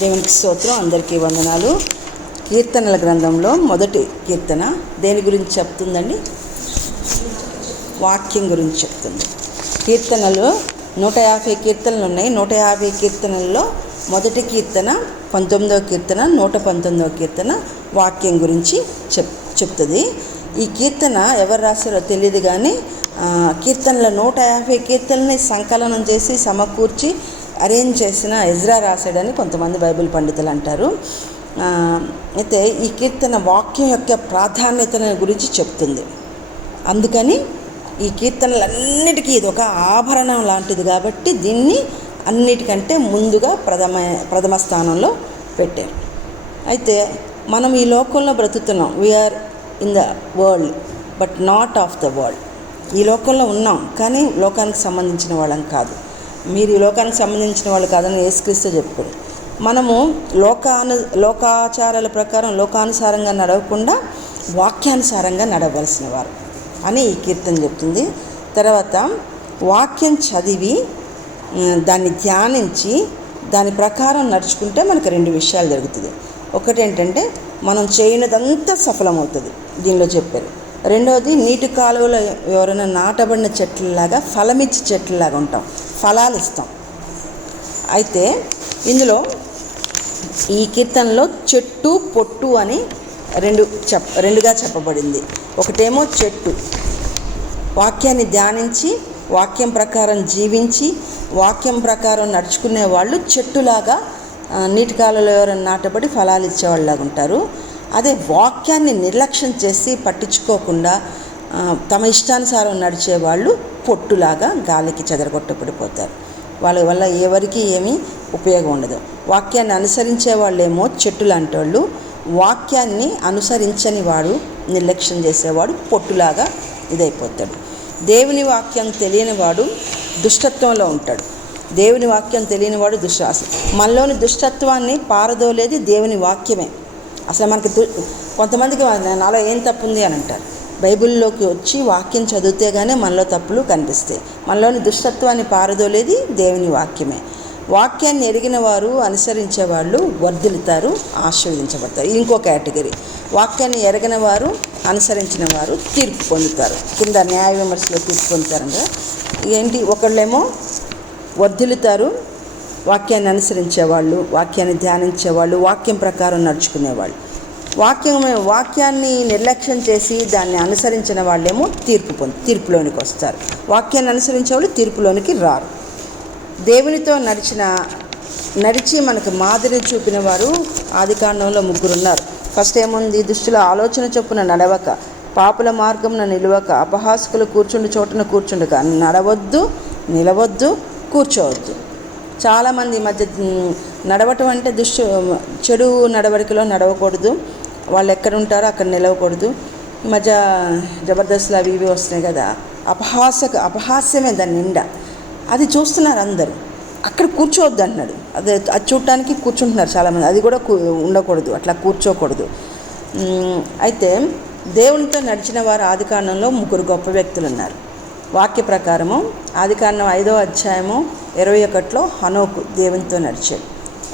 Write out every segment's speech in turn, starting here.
దేవునికి స్తోత్రం అందరికీ వందనాలు. కీర్తనల గ్రంథంలో మొదటి కీర్తన దేని గురించి చెప్తుందండి? వాక్యం గురించి చెప్తుంది. కీర్తనలు నూట యాభై కీర్తనలు ఉన్నాయి. నూట యాభై కీర్తనల్లో మొదటి కీర్తన పంతొమ్మిదవ కీర్తన నూట పంతొమ్మిదవ కీర్తన వాక్యం గురించి చెప్ చెప్తుంది. ఈ కీర్తన ఎవరు రాశారో తెలియదు కానీ కీర్తనల నూట యాభై కీర్తనని సంకలనం చేసి సమకూర్చి అరేంజ్ చేసిన ఎజ్రా రాశాడని కొంతమంది బైబిల్ పండితులు అంటారు. అయితే ఈ కీర్తన వాక్యం యొక్క ప్రాధాన్యతను గురించి చెప్తుంది. అందుకని ఈ కీర్తనలన్నిటికీ ఇది ఒక ఆభరణం లాంటిది కాబట్టి దీన్ని అన్నిటికంటే ముందుగా ప్రథమ ప్రథమ స్థానంలో పెట్టారు. అయితే మనం ఈ లోకంలో బ్రతుకుతున్నాం. We're in the world but not of the world ఈ లోకంలో ఉన్నాం కానీ లోకానికి సంబంధించిన వాళ్ళం కాదు. మీరు ఈ లోకానికి సంబంధించిన వాళ్ళు కాదని యేసుక్రీస్తు చెప్పాడు మనము లోకాను లోకాచారాల ప్రకారం లోకానుసారంగా నడవకుండా వాక్యానుసారంగా నడవలసిన వారు అని ఈ కీర్తన చెప్తుంది. తర్వాత వాక్యం చదివి దాన్ని ధ్యానించి దాని ప్రకారం నడుచుకుంటే మనకు రెండు విషయాలు జరుగుతుంది. ఒకటి ఏంటంటే మనం చేయనిదంతా సఫలమవుతుంది. దీనిలో చెప్పారు. రెండవది నీటి కాలువలో ఎవరైనా నాటబడిన చెట్లలాగా ఫలమిచ్చి చెట్లలాగా ఉంటాం. ఫలాలు ఇస్తాం. అయితే ఇందులో ఈ కీర్తనలో చెట్టు పొట్టు అని రెండు చెప్ రెండుగా చెప్పబడింది. ఒకటేమో చెట్టు. వాక్యాన్ని ధ్యానించి వాక్యం ప్రకారం జీవించి వాక్యం ప్రకారం నడుచుకునే వాళ్ళు చెట్టులాగా నీటి కాలంలో ఎవరైనా నాటబడి ఫలాలు ఇచ్చేవాళ్ళలాగా ఉంటారు. అదే వాక్యాన్ని నిర్లక్ష్యం చేసి పట్టించుకోకుండా తమ ఇష్టానుసారం నడిచే వాళ్ళు పొట్టులాగా గాలికి చెదరగొట్టబడిపోతారు. వాళ్ళ వల్ల ఎవరికి ఏమీ ఉపయోగం ఉండదు. వాక్యాన్ని అనుసరించే వాళ్ళేమో చెట్టు లాంటి వాళ్ళు వాక్యాన్ని అనుసరించని వాడు నిర్లక్ష్యం చేసేవాడు పొట్టులాగా ఇదైపోతాడు. దేవుని వాక్యం తెలియని వాడు దుష్టత్వంలో ఉంటాడు. దేవుని వాక్యం తెలియని వాడు దుశ్వాస మనలోని దుష్టత్వాన్ని పారదోలేది దేవుని వాక్యమే. అసలు మనకి కొంతమందికి నాలో ఏం తప్పు ఉంది అని అంటారు. బైబిల్లోకి వచ్చి వాక్యం చదివితే గానే మనలో తప్పులు కనిపిస్తాయి. మనలోని దుష్టత్వాన్ని పారదోలేది దేవుని వాక్యమే. వాక్యాన్ని ఎరిగిన వారు అనుసరించే వాళ్ళు వర్ధిల్లుతారు ఆశీర్వదించబడతారు. ఇంకో కేటగిరీ. వాక్యాన్ని ఎరగిన వారు అనుసరించిన వారు తీర్పు పొందుతారు. కింద న్యాయ విమర్శలో తీర్పు పొందుతారంట. ఏంటి? ఒకళ్ళేమో వర్ధిల్లుతారు వాక్యాన్ని అనుసరించేవాళ్ళు వాక్యాన్ని ధ్యానించేవాళ్ళు వాక్యం ప్రకారం నడుచుకునేవాళ్ళు. వాక్యం వాక్యాన్ని నిర్లక్ష్యం చేసి దాన్ని అనుసరించిన వాళ్ళేమో తీర్పు పొంది తీర్పులోనికి వస్తారు. వాక్యాన్ని అనుసరించే వాళ్ళు తీర్పులోనికి రారు. దేవునితో నడిచిన నడిచి మనకు మాదిరి చూపిన వారు ఆదికాండంలో ముగ్గురున్నారు. ఫస్ట్ ఏముంది? దుష్టుల ఆలోచన చొప్పున నడవక పాపుల మార్గమున నిలవక అపహాసుకులు కూర్చుండు చోటున కూర్చుండక నడవద్దు నిలవద్దు కూర్చోవద్దు. చాలామంది మధ్య నడవటం అంటే దుష్టు చెడు నడవడికలో నడవకూడదు. వాళ్ళు ఎక్కడ ఉంటారో అక్కడ నిలవకూడదు. ఈ మధ్య జబర్దస్త్లు అవి ఇవి వస్తున్నాయి కదా. అపహాసక అపహాస్యమే దాని నిండా. అది చూస్తున్నారు అందరూ. అక్కడ కూర్చోవద్దు అన్నాడు. అది అది చూడటానికి కూర్చుంటున్నారు చాలామంది. అది కూడా కూ- ఉండకూడదు. అట్లా కూర్చోకూడదు. అయితే దేవునితో నడిచిన వారు ఆదికాండంలో ముగ్గురు గొప్ప వ్యక్తులు ఉన్నారు. వాక్య ప్రకారము ఆదికాండం ఐదో అధ్యాయము ఇరవై ఒకటిలో హనోకు దేవునితో నడిచాడు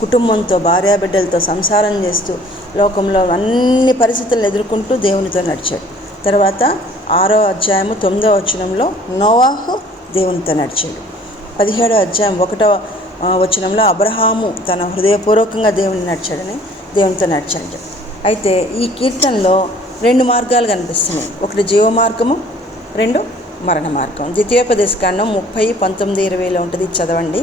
కుటుంబంతో భార్యాబిడ్డలతో సంసారం చేస్తూ లోకంలో అన్ని పరిస్థితులను ఎదుర్కొంటూ దేవునితో నడిచాడు తర్వాత ఆరో అధ్యాయము తొమ్మిదో వచనంలో నోవాహు దేవునితో నడిచాడు పదిహేడో అధ్యాయం ఒకటో వచనంలో అబ్రహాము తన హృదయపూర్వకంగా దేవుని నడిచాడని దేవునితో నడిచాడు అయితే ఈ కీర్తనలో రెండు మార్గాలు కనిపిస్తున్నాయి. ఒకటి జీవ మార్గము రెండు మరణ మార్గం. ద్వితీయోపదేశకాండం ముప్పై పంతొమ్మిది ఇరవైలో ఉంటుంది చదవండి.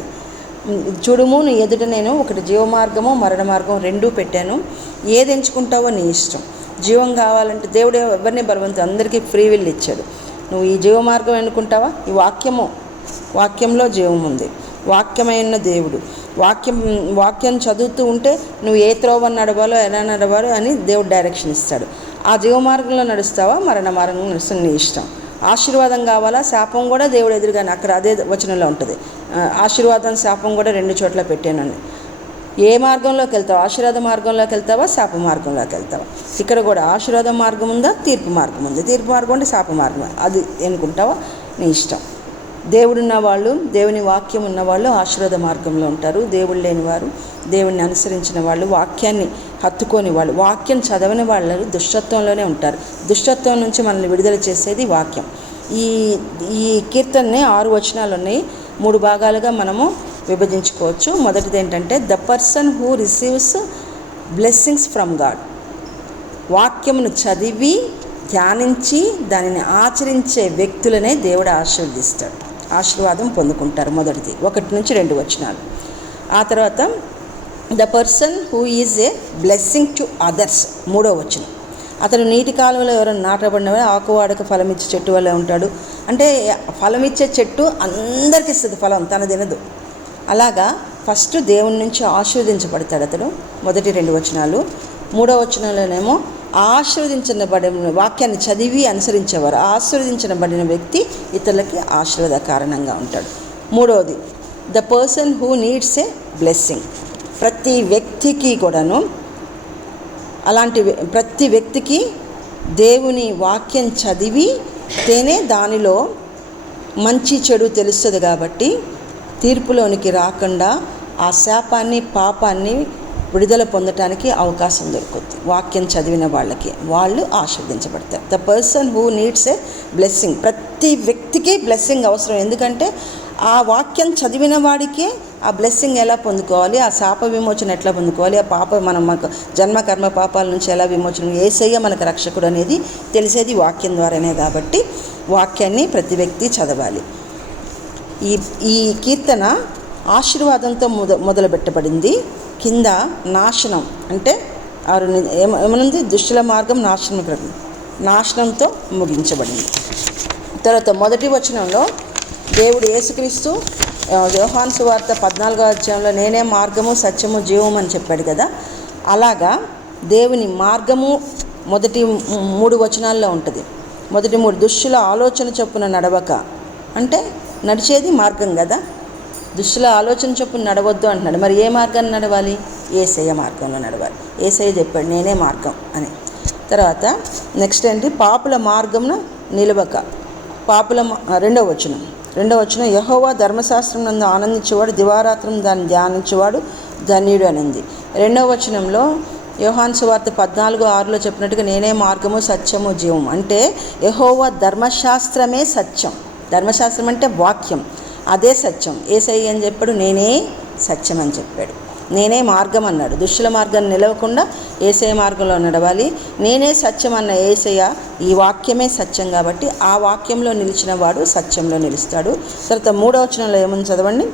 చూడుము నీ ఎదుట నేను ఒకటి జీవ మార్గము మరణ మార్గం రెండూ పెట్టాను. ఏది ఎంచుకుంటావో నీ ఇష్టం. జీవం కావాలంటే దేవుడు ఎవరిని బలవంతం అందరికీ ఫ్రీ విల్ ఇచ్చాడు. నువ్వు ఈ జీవ మార్గం ఎన్నుకుంటావా? ఈ వాక్యము వాక్యంలో జీవం ఉంది. వాక్యమైన దేవుడు. వాక్యం వాక్యం చదువుతూ ఉంటే నువ్వు ఏ త్రోవ నడవాలో ఎలా నడవాలో అని దేవుడు డైరెక్షన్ ఇస్తాడు. ఆ జీవ మార్గంలో నడుస్తావా? మరణ మార్గంలో నడుస్తా నీ ఇష్టం. ఆశీర్వాదం కావాలా? శాపం కూడా దేవుడు ఎదురుగానే అక్కడ అదే వచనంలో ఉంటుంది. ఆశీర్వాదం శాపం కూడా రెండు చోట్ల పెట్టానని ఏ మార్గంలోకి వెళ్తావు? ఆశీర్వాద మార్గంలోకి వెళ్తావా? శాప మార్గంలోకి వెళ్తావా? ఇక్కడ కూడా ఆశీర్వాద మార్గం ఉందా? తీర్పు మార్గం ఉంది. తీర్పు మార్గం అంటే శాప మార్గం. అది ఎన్నుకుంటావా నీ ఇష్టం. దేవుడున్న వాళ్ళు దేవుని వాక్యం ఉన్నవాళ్ళు ఆశీర్వాద మార్గంలో ఉంటారు. దేవుడు లేని వారు దేవుడిని అనుసరించిన వాళ్ళు వాక్యాన్ని హత్తుకొని వాళ్ళు వాక్యం చదవని వాళ్ళు దుష్టత్వంలోనే ఉంటారు. దుష్టత్వం నుంచి మనల్ని విడుదల చేసేది వాక్యం. ఈ ఈ కీర్తనని ఆరు వచనాలు ఉన్నాయి. మూడు భాగాలుగా మనము విభజించుకోవచ్చు. మొదటిది ఏంటంటే the person who receives blessings from God వాక్యమును చదివి ధ్యానించి దానిని ఆచరించే వ్యక్తులనే దేవుడు ఆశీర్వదిస్తాడు. ఆశీర్వాదం పొందుకుంటారు మొదటిది. ఒకటి నుంచి రెండు వచనాలు. ఆ తర్వాత the person who is a blessing to others మూడో వచనం. అతను నీటి కాలువలో ఎవరైనా నాటబడిన ఆకువాడక ఫలం ఇచ్చే చెట్టు వల్లే ఉంటాడు. అంటే ఫలం ఇచ్చే చెట్టు అందరికి ఇస్తుంది ఫలం తన తినదు. అలాగా ఫస్ట్ దేవుని నుంచి ఆశీర్వదించబడతాడు అతడు మొదటి రెండు వచనాలు. మూడో వచనంలోనేమో ఆశీర్వదించబడిన వాక్యాన్ని చదివి అనుసరించేవారు. ఆశీర్వదించబడిన వ్యక్తి ఇతరులకి ఆశీర్వాద కారణంగా ఉంటాడు. మూడవది the person who needs a blessing ప్రతి వ్యక్తికి కూడాను అలాంటి ప్రతి వ్యక్తికి దేవుని వాక్యం చదివి తేనే దానిలో మంచి చెడు తెలుస్తుంది కాబట్టి తీర్పులోనికి రాకుండా ఆ శాపాన్ని పాపాన్ని విడుదల పొందటానికి అవకాశం దొరుకుతుంది. వాక్యం చదివిన వాళ్ళకి వాళ్ళు ఆశీర్వదించబడతారు. The person who needs a blessing ప్రతి వ్యక్తికి బ్లెస్సింగ్ అవసరం. ఎందుకంటే ఆ వాక్యం చదివిన వాడికే ఆ బ్లెస్సింగ్ ఎలా పొందుకోవాలి? ఆ శాప విమోచన ఎట్లా పొందుకోవాలి? ఆ పాప మనం మాకు జన్మ కర్మ పాపాల నుంచి ఎలా విమోచన? ఏసయ్య మనకు రక్షకుడు అనేది తెలిసేది వాక్యం ద్వారానే కాబట్టి వాక్యాన్ని ప్రతి వ్యక్తి చదవాలి. ఈ ఈ కీర్తన ఆశీర్వాదంతో మొద మొదలుపెట్టబడింది. కింద నాశనం అంటే ఆరు ఏమనుంది? దుష్టుల మార్గం నాశనం నాశనంతో ముగించబడింది. తర్వాత మొదటి వచనంలో దేవుడు యేసుక్రీస్తు యోహాను సువార్త పద్నాలుగో అధ్యాయంలో నేనే మార్గము సత్యము జీవము అని చెప్పాడు కదా. అలాగా దేవుని మార్గము మొదటి మూడు వచనాల్లో ఉంటుంది. మొదటి మూడు దుష్టుల ఆలోచన చొప్పున నడవక. అంటే నడిచేది మార్గం కదా. దుష్టుల ఆలోచన చొప్పున నడవద్దు అంటున్నాడు. మరి ఏ మార్గాన్ని నడవాలి? ఏసయ్య మార్గంలో నడవాలి. ఏసయ్య చెప్పాడు నేనే మార్గం అని. తర్వాత నెక్స్ట్ ఏంటి? పాపుల మార్గమున నిలవక. పాపుల మా- రెండవ వచనం. రెండవ వచ్చిన యహోవా ధర్మశాస్త్రం నందు ఆనందించేవాడు దివారాత్రం దాన్ని ధ్యానించేవాడు ధన్యుడు అనింది. రెండవ వచనంలో యోహాన్ సువార్త పద్నాలుగు ఆరులో చెప్పినట్టుగా నేనే మార్గము సత్యము జీవం అంటే యహోవా ధర్మశాస్త్రమే సత్యం. ధర్మశాస్త్రం అంటే వాక్యం. అదే సత్యం. ఏసై అని చెప్పాడు? నేనే సత్యం అని చెప్పాడు. నేనే మార్గం అన్నాడు. దుష్టుల మార్గాన్ని నిలవకుండా ఏసయ మార్గంలో నడవాలి. నేనే సత్యం అన్న ఏసయ ఈ వాక్యమే సత్యం కాబట్టి ఆ వాక్యంలో నిలిచిన వాడు సత్యంలో నిలుస్తాడు. తర్వాత మూడవ వచనంలో ఏముంది చదవండి?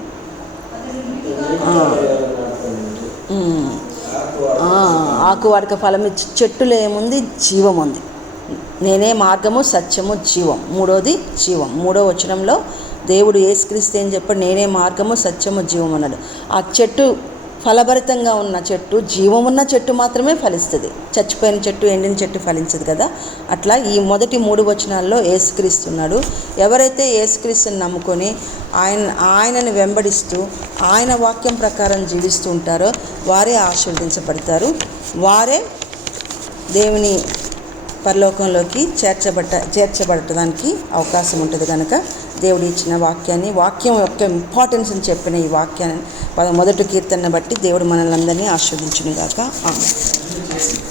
ఆకు వాడక ఫలం చెట్టులో ఏముంది? జీవం ఉంది. నేనే మార్గము సత్యము జీవం. మూడోది జీవం. మూడో వచనంలో దేవుడు ఏసుక్రీస్తు ఏం చెప్పాడు? నేనే మార్గము సత్యము జీవం అన్నాడు. ఆ చెట్టు ఫలభరితంగా ఉన్న చెట్టు జీవం ఉన్న చెట్టు మాత్రమే ఫలిస్తుంది. చచ్చిపోయిన చెట్టు ఎండిన చెట్టు ఫలించదు కదా. అట్లా ఈ మొదటి మూడు వచనాల్లో ఏసుక్రీస్తున్నాడు ఎవరైతే ఏసుక్రీస్తుని నమ్ముకొని ఆయన ఆయనను వెంబడిస్తూ ఆయన వాక్యం ప్రకారం జీవిస్తూ ఉంటారో వారే ఆశీర్వదించబడతారు. వారే దేవుని పరలోకంలోకి చేర్చబట్ట చేర్చబడటానికి అవకాశం ఉంటుంది కనుక దేవుడు ఇచ్చిన వాక్యాన్ని వాక్యం యొక్క ఇంపార్టెన్స్ అని చెప్పిన ఈ వాక్యాన్ని మొదటి కీర్తన బట్టి దేవుడు మనల్ని అందరినీ ఆస్వాదించునుగాక ఆమె